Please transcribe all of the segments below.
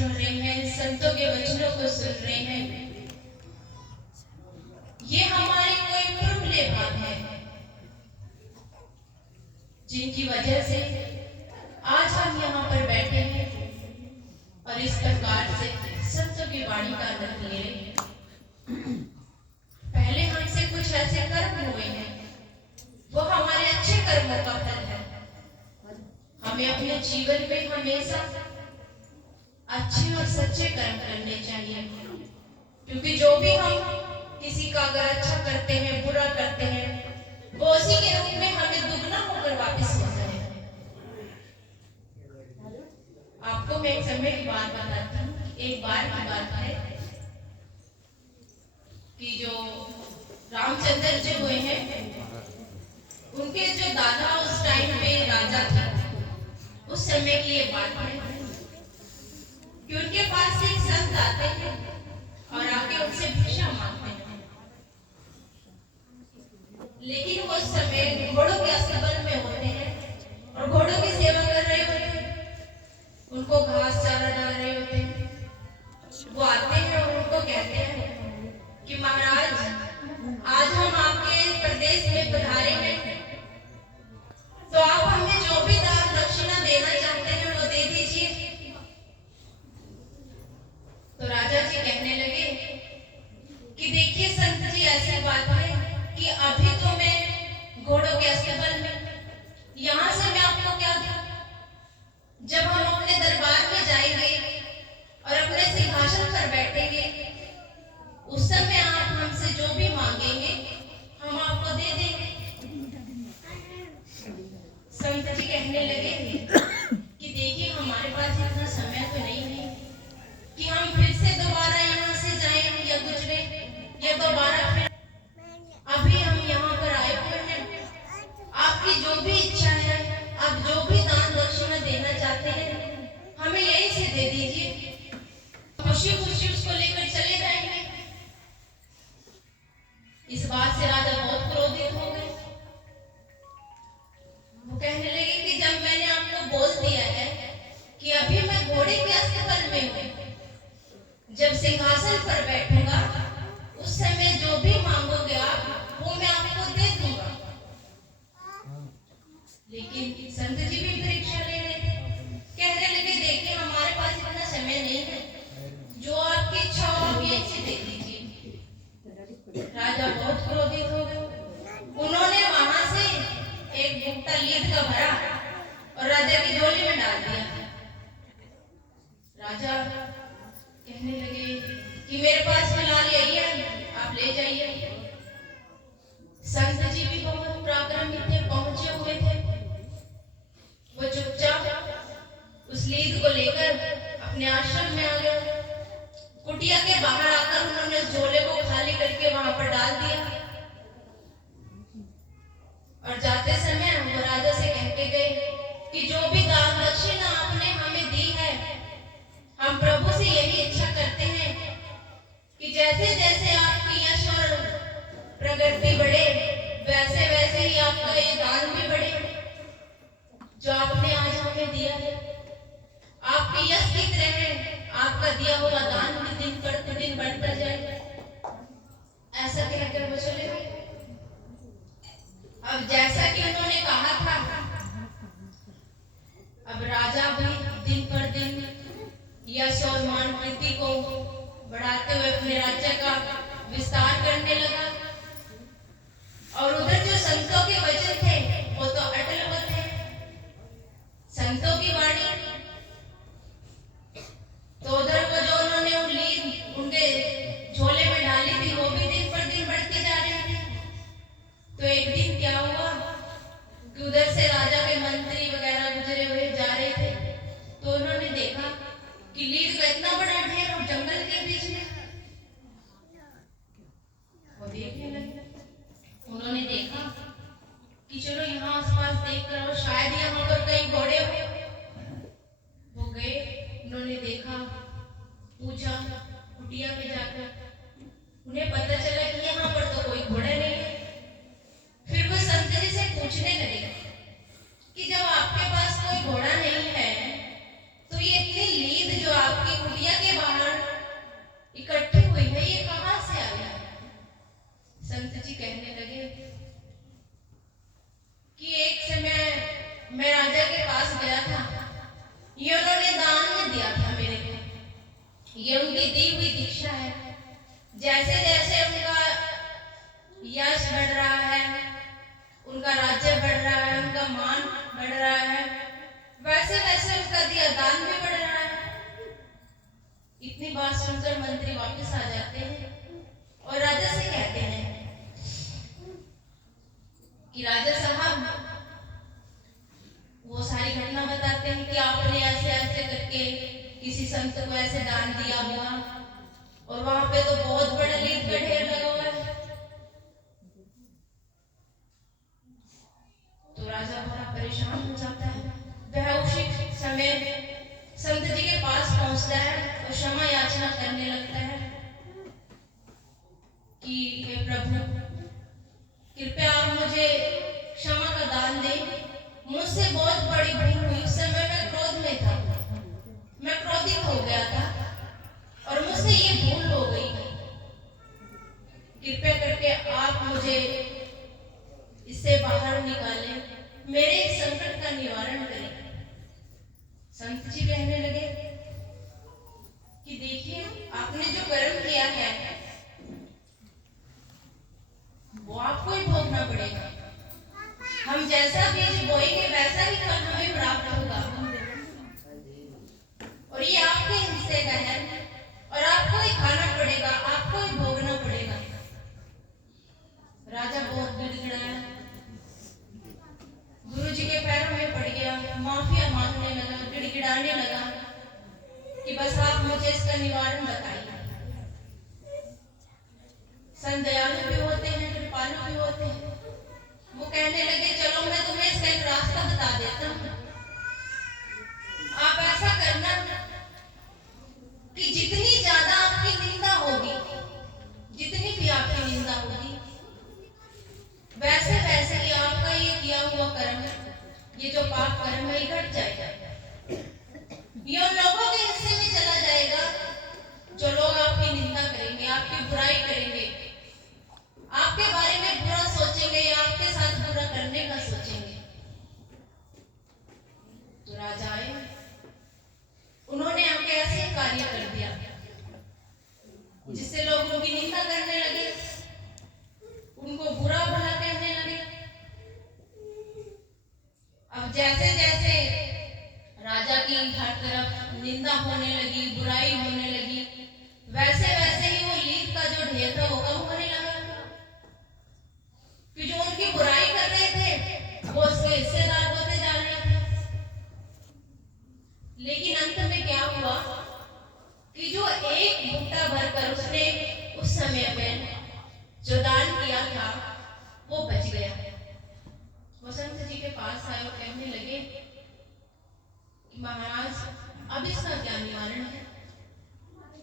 सुन रहे हैं, संतों के वचनों को सुन रहे हैं, ये हमारे कोई पुरखले भाग है जिनकी वजह से आज हम यहाँ पर बैठे हैं और इस प्रकार से संतों की वाणी का आनंद ले रहे हैं। पहले हमसे कुछ ऐसे कर्म हुए हैं, वो हमारे अच्छे कर्मों का फल है। हमें अपने जीवन में हमेशा अच्छे और सच्चे कर्म करने चाहिए, क्योंकि जो भी हम किसी का अगर अच्छा करते हैं, बुरा करते हैं, वो उसी के रूप में हमें दुगना होकर वापस मिलता है। आपको मैं एक समय की बात बताती हूँ। एक बार की बात है कि जो रामचंद्र जी हुए हैं, उनके जो दादा उस टाइम पे राजा थे, उस समय की ये बात है कि उनके पास एक संत आते हैं और आके उनसे भिक्षा मांगते हैं। लेकिन वो समय घोड़ों के अस्तबल में होते हैं और घोड़ों की सेवा कर रहे होते हैं, उनको घास चारा डाल रहे होते हैं। वो आते हैं और उनको कहते हैं कि महाराज, आज हम आपके प्रदेश में पधारे हैं, तो आप हमें जो भी दान दक्षिणा देना चाहते हैं वो दे दीजिए। तो राजा जी कहने लगे कि देखिए संत जी, ऐसी बात है कि अभी तो मैं घोड़ों के अस्तबल में, यहाँ से मैं आपको क्या दूं? जब हम अपने दरबार में जाएंगे और अपने सिंहासन पर बैठेंगे, उस समय आप हमसे जो भी मांगेंगे हम आपको दे देंगे। संत जी कहने लगे कि देखिए, हमारे पास इतना समय तो नहीं है कि हम फिर से दोबारा यहाँ से जाएं या गुजरें या दोबारा फिर, अभी हम यहाँ पर आए हुए हैं। आपकी जो भी इच्छा है, आप जो भी दान दक्षिणा देना चाहते हैं, हमें यहीं से दे दीजिए, खुशी खुशी उसको लेकर चले जाएंगे। इस बात से राजा बहुत क्रोधित हो गए। वो कहने लगे कि जब मैंने आपको बोल दिया है कि अभी मैं घोड़े के अस्तबल में हूँ, जब सिंहासन पर बैठूंगा उस समय जो भी मांगोगे आप, वो मैं आपको दे दूंगा। लेकिन संत जी भी परीक्षा ले रहे थे। कहने लगे देखिए, हमारे पास इतना समय नहीं है, जो आपकी इच्छा हो आप यहीं से दे दीजिए। राजा बहुत क्रोधित हो गए। उन्होंने वहां से एक भुट्टा लीद का भरा और राजा की झोली में डाल दिया। राजा कहने लगे कि मेरे पास फिलहाल यही है, आप ले जाइए। संत जी भी बहुत पराक्रमी थे, पहुंचे हुए थे। वो चुपचाप उस लीद को लेकर अपने आश्रम में आ गए। कुटिया के बाहर आकर उन्होंने उस झोले को खाली करके वहां पर डाल दिया और जाते समय वो राजा से कह के गए कि जो भी दान दक्षिणा आपने हमें दी है, हम प्रभु से यही इच्छा करते हैं कि जैसे जैसे आपकी यश और प्रगति बढ़े, वैसे वैसे ही आपका ये दान भी बढ़े। जो आपने आज हमें दिया है, आपके यश दिख रहे हैं, आपका दिया हुआ दान भी दिन प्रतिदिन बढ़ता जाए। ऐसा कहकर वो चले गए। अब जैसा कि उन्होंने कहा था, अब राजा भी दिन पर दिन यश और मान कीर्ति को बढ़ाते हुए अपने राज्य का विस्तार करने लगा। और उधर जो संतों के वचन थे वो तो अटल थे। संतों की वाणी तो उधर वो जो उन्होंने लीद उनके झोले में डाली थी, वो भी दिन पर दिन बढ़ती जा रही थी। तो एक दिन क्या हुआ कि उधर से राजा के मंत्री वगैरह गुजरे हुए जा रहे थे, तो उन्होंने देखा कि लीद का इतना बड़ा ढेर और जंगल के बीच में। वो देखने लगे। उन्होंने देखा कि चलो यहाँ आसपास देख कर और शायद यहाँ पर कहीं घोड़े हो। वो गए, उन्होंने देखा, पूछा कुटिया में जाकर। उन्हें पता चला कि यहाँ पर तो कोई घोड़ा नहीं है। फिर वो संत जी से पूछने लगे कि जब आपके पास कोई घोड़ा नहीं है, तो ये इतनी लीद जो आपकी दान भी बढ़ रहा है। इतनी बात सुनकर मंत्री वापस आ जाते हैं और राजा से कहते हैं कि राजा साहब, वो सारी घटना बताते हैं कि आपने ऐसे ऐसे करके किसी संत को ऐसे दान दिया हुआ, और वहां पे तो बहुत बड़ा लीद का ढेर लगा हुआ है। तो राजा बड़ा परेशान हो जाता है। वह उसी समय संत जी के पास पहुंचता है और क्षमा याचना करने लगता है कि हे प्रभु, कृपया आप मुझे क्षमा का दान दें, मुझसे बहुत बड़ी भूल हुई। उस समय मैं क्रोध में था, मैं क्रोधित हो गया था और मुझसे ये भूल हो गई। कृपया करके आप मुझे इससे बाहर निकालें, मेरे इस संकट का निवारण करें। संत जी कहने लगे कि देखिए, आपने जो कर्म किया है वो आपको ही भोगना पड़ेगा। हम जैसा बीज बोएंगे वैसा ही फल हमें प्राप्त होगा, और ये आपके हिस्से का है और आपको ही खाना पड़ेगा, आपको ही भोगना पड़ेगा। राजा बहुत गिड़गिड़ाया, गुरु जी के पैरों में पड़ गया, माफिया मांगने लगा, गिड़गिड़ाने लगा कि बस आप मुझे इसका निवारण बताइए। संत दयालु भी होते हैं, कृपालु भी होते हैं। वो कहने लगे, चलो मैं तुम्हें इसका एक रास्ता बता देता हूँ। आप ऐसा करना कि जितनी ज्यादा आपकी निंदा होगी, जितनी भी आपकी निंदा होगी, वैसे वैसे ही आपका ये किया हुआ कर्म, ये जो पाप कर्म है, ये घट जाएगा। ये उन लोगों के हिस्से में चला जाएगा जो लोग आपकी निंदा करेंगे, आपकी बुराई करेंगे, आपके बारे में बुरा सोचेंगे या आपके साथ बुरा करने का सोचेंगे। तो राजा आए, उन्होंने आके ऐसे कार्य कर दिया जिससे लोग उनकी निंदा करने लगे, उनको बुरा भला कहने लगे। अब जैसे जैसे राजा की हर तरफ निंदा होने लगी, बुराई होने लगी, वैसे वैसे ही वो लीद का जो ढेर था वो कम होने लगा। कि जो उनकी बुराई कर रहे थे वो उसके हिस्सेदार होते जा रहे थे। लेकिन अंत में क्या हुआ कि जो एक बूटा भरकर उसने उस समय में जो दान किया था वो बच गया। वो संत जी के पास आए और कहने लगे कि महाराज, अब इसका क्या निवारण है?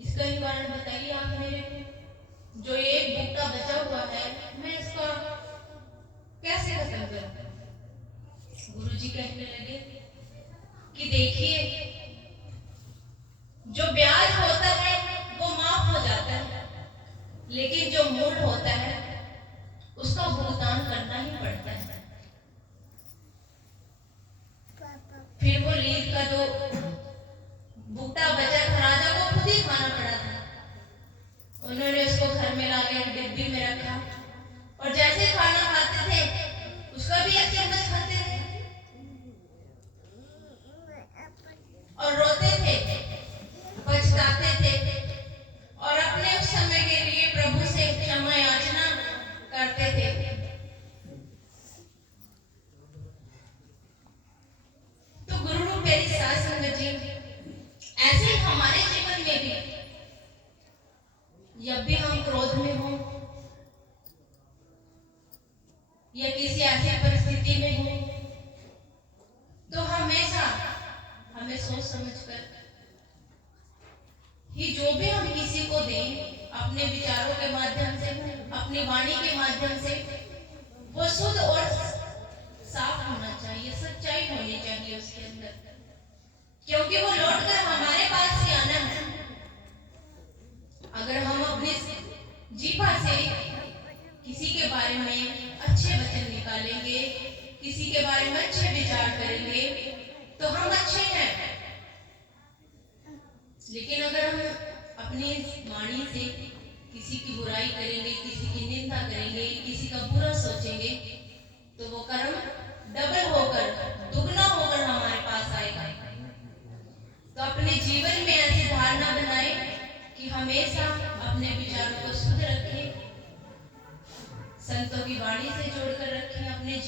इसका निवारण बताइए आप मेरे को। जो एक बूटा बचा हुआ है, मैं इसका कैसे खत्म करूं? गुरु जी कहने लगे कि देखिए, जो ब्याज होता है वो माफ हो जाता है, लेकिन जो मूल होता है उसका भुगतान करना ही पड़ता है। फिर वो लीद का जो बूटा बचा था, राजा को खुद ही खाना पड़ा था। उन्होंने उसको घर में लाके डिब्बी में रखा और जैसे खाना खाते थे उसका भी एक चम्मच खाते थे और रोते थे, पछताते थे और अपने उस समय के लिए प्रभु से क्षमा याचना करते थे। तो गुरु रूप मेरी साथ संगत जी, ऐसे ही हमारे जीवन में भी जब भी हम क्रोध में हो या किसी ऐसी परिस्थिति में हो, तो हमेशा हमें सोच समझकर ही जो भी हम किसी को दें, अपने विचारों के माध्यम से, अपनी वाणी के माध्यम से, वो शुद्ध और साफ होना चाहिए, सच्चाई होनी चाहिए उसके अंदर, क्योंकि वो लौटकर हमारे पास ही आना है। अगर हम अपनी जीभा से किसी के बारे में अच्छे वचन निकालेंगे, किसी के बारे में अच्छे विचार करेंगे, तो हम अच्छे हैं। लेकिन अगर हम अपनी वाणी से किसी की बुराई करेंगे, किसी की निंदा करेंगे, किसी का बुरा सोचेंगे, तो वो कर्म डबल होकर, दुगना होकर हमारे पास आएगा। अपने जीवन में ऐसी धारणा बनाएं कि हमेशा अपने विचारों को शुद्ध रखें, संतों की वाणी से जोड़कर रखें अपने